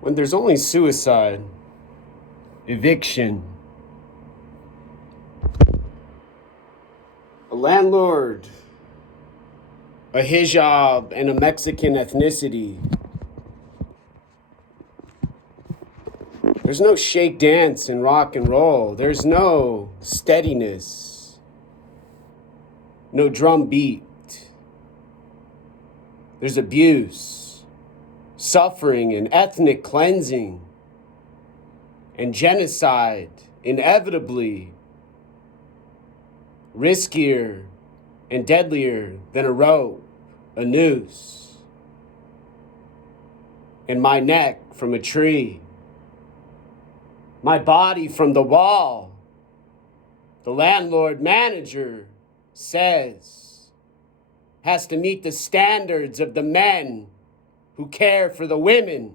When there's only suicide, eviction, a landlord, a hijab, and a Mexican ethnicity, there's no shake, dance, and rock and roll. There's no steadiness, no drum beat. There's abuse, suffering, and ethnic cleansing, and genocide, inevitably riskier and deadlier than a rope, a noose, and my neck from a tree, my body from the wall. The landlord manager says has to meet the standards of the men who care for the women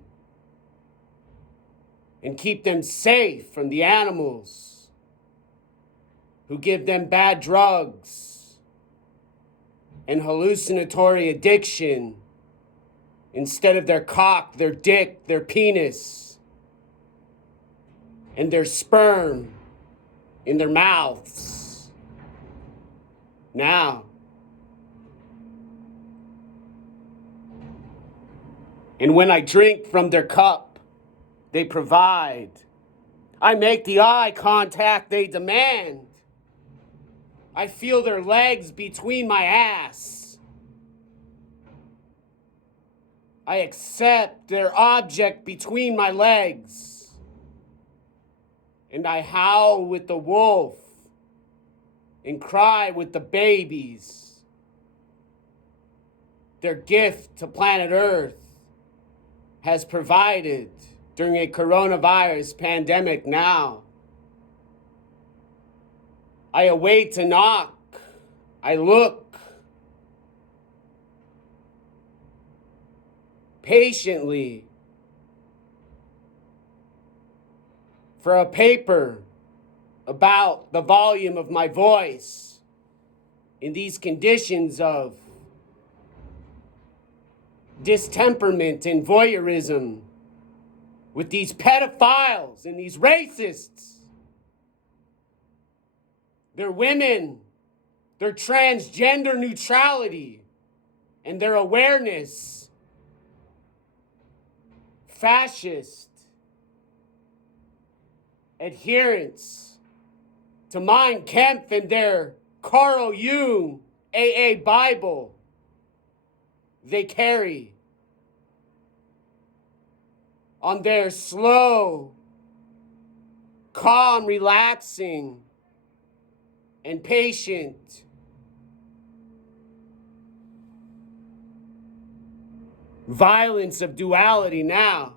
and keep them safe from the animals who give them bad drugs and hallucinatory addiction instead of their cock, their dick, their penis, and their sperm in their mouths. Now, and when I drink from their cup they provide, I make the eye contact they demand. I feel their legs between my ass. I accept their object between my legs. And I howl with the wolf and cry with the babies. Their gift to planet Earth has provided during a coronavirus pandemic now. I await to knock. I look patiently for a paper about the volume of my voice in these conditions of distemperament and voyeurism with these pedophiles and these racists. Their women, their transgender neutrality, and their awareness, fascist adherence to Mein Kampf and their Carl Jung AA Bible they carry on their slow, calm, relaxing, and patient violence of duality now.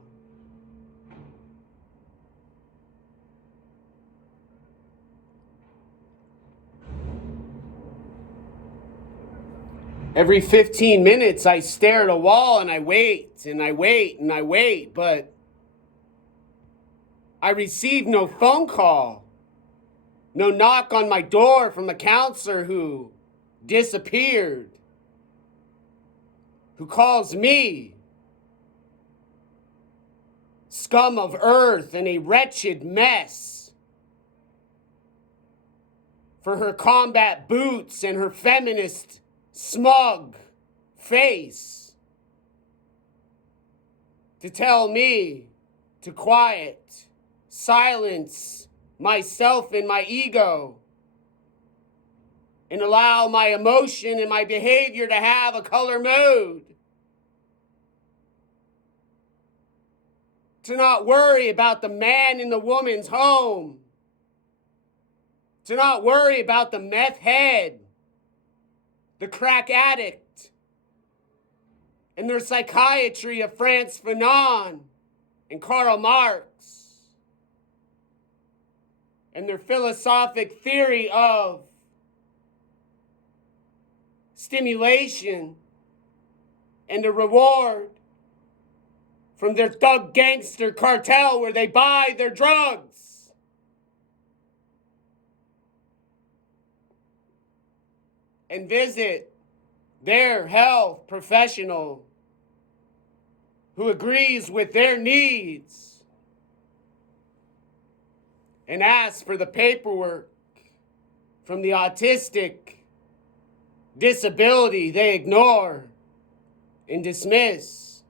Every 15 minutes, I stare at a wall and I wait and I wait and I wait, but I receive no phone call, no knock on my door from a counselor who disappeared, who calls me scum of earth and a wretched mess for her combat boots and her feminist smug face, to tell me to quiet, silence myself and my ego, and allow my emotion and my behavior to have a color mode. To not worry about the man in the woman's home. To not worry about the meth head, the crack addict, and their psychiatry of Frantz Fanon and Karl Marx, and their philosophic theory of stimulation and the reward from their thug gangster cartel where they buy their drugs. And visit their health professional who agrees with their needs and asks for the paperwork from the autistic disability they ignore and dismiss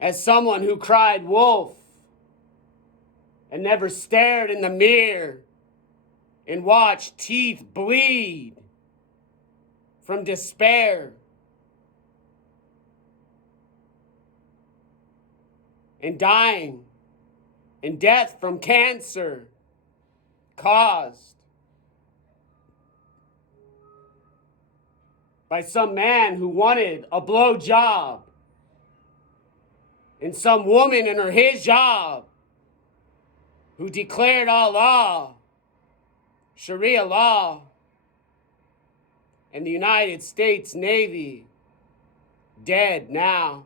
as someone who cried wolf and never stared in the mirror and watched teeth bleed from despair and dying and death from cancer caused by some man who wanted a blow job and some woman in her his job who declared Allah, Sharia law, and the United States Navy dead now.